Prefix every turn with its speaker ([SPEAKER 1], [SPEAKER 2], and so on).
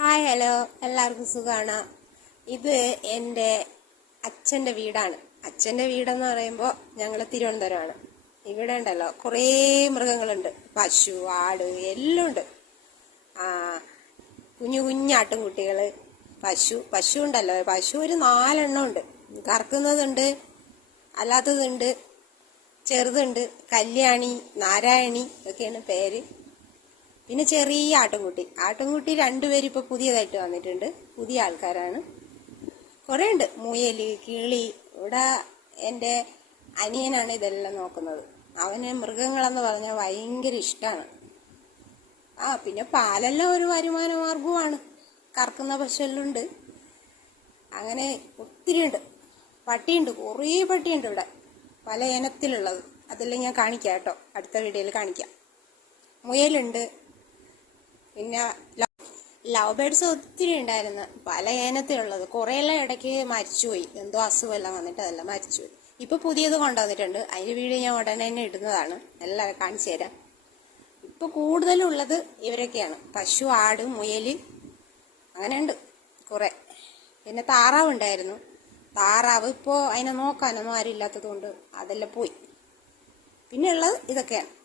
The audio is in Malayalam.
[SPEAKER 1] Hi hello. എല്ലാവർക്കും സുഖമാണ് ഇത് എന്റെ അച്ഛന്റെ വീടാണ്. അച്ഛന്റെ വീടെന്ന് പറയുമ്പോൾ ഞങ്ങൾ തിരുവനന്തപുരമാണ്. ഇവിടെ ഉണ്ടല്ലോ കുറേ മൃഗങ്ങളുണ്ട്. പശു ആട് എല്ലാം ഉണ്ട്. ആ കുഞ്ഞു കുഞ്ഞാട്ടും കുട്ടികൾ പശു പശു ഉണ്ടല്ലോ. പശു ഒരു നാലെണ്ണം ഉണ്ട്. കറക്കുന്നതുണ്ട് അല്ലാത്തതുണ്ട് ചെറുതുണ്ട്. കല്യാണി നാരായണി ഒക്കെയാണ് പേര്. പിന്നെ ചെറിയ ആട്ടുംകുട്ടി. ആട്ടുംകുട്ടി രണ്ടുപേരും ഇപ്പൊ പുതിയതായിട്ട് വന്നിട്ടുണ്ട്. പുതിയ ആൾക്കാരാണ്. കുറേ ഉണ്ട് മുയൽ കിളി ഇവിടെ എന്റെ അനിയനാണ് ഇതെല്ലാം നോക്കുന്നത്. അവന് മൃഗങ്ങളെന്ന് പറഞ്ഞാൽ ഭയങ്കര ഇഷ്ടമാണ് ആ പിന്നെ പാലെല്ലാം ഒരു വരുമാന മാർഗവുമാണ് കറക്കുന്ന പശുവെല്ലാം ഉണ്ട് അങ്ങനെ ഒത്തിരി ഉണ്ട് പട്ടിയുണ്ട്. കുറേ പട്ടിയുണ്ട് ഇവിടെ. പല ഇനത്തിലുള്ളത്. അതെല്ലാം ഞാൻ കാണിക്കാം കേട്ടോ. അടുത്ത വീഡിയോയിൽ കാണിക്കാം. മുയലുണ്ട്. പിന്നെ ലവ് ബേഡ്സ് ഒത്തിരി ഉണ്ടായിരുന്നു. പല ഏനത്തിലുള്ളത്. കുറേയെല്ലാം ഇടയ്ക്ക് മരിച്ചുപോയി. എന്തോ അസുഖമെല്ലാം വന്നിട്ട് അതെല്ലാം മരിച്ചുപോയി. ഇപ്പൊ പുതിയത് കൊണ്ടുവന്നിട്ടുണ്ട്. അതിന്റെ വീഡിയോ ഞാൻ ഉടനെ തന്നെ ഇടുന്നതാണ്. എല്ലാം കാണിച്ചു തരാം. ഇപ്പൊ കൂടുതലുള്ളത് ഇവരൊക്കെയാണ്. പശു ആട് മുയൽ അങ്ങനെയുണ്ട് കുറെ. പിന്നെ താറാവ് ഉണ്ടായിരുന്നു. താറാവ് ഇപ്പോൾ അതിനെ നോക്കാനൊന്നും ആരും ഇല്ലാത്തത് കൊണ്ട് അതെല്ലാം പോയി. പിന്നെ ഉള്ളത് ഇതൊക്കെയാണ്.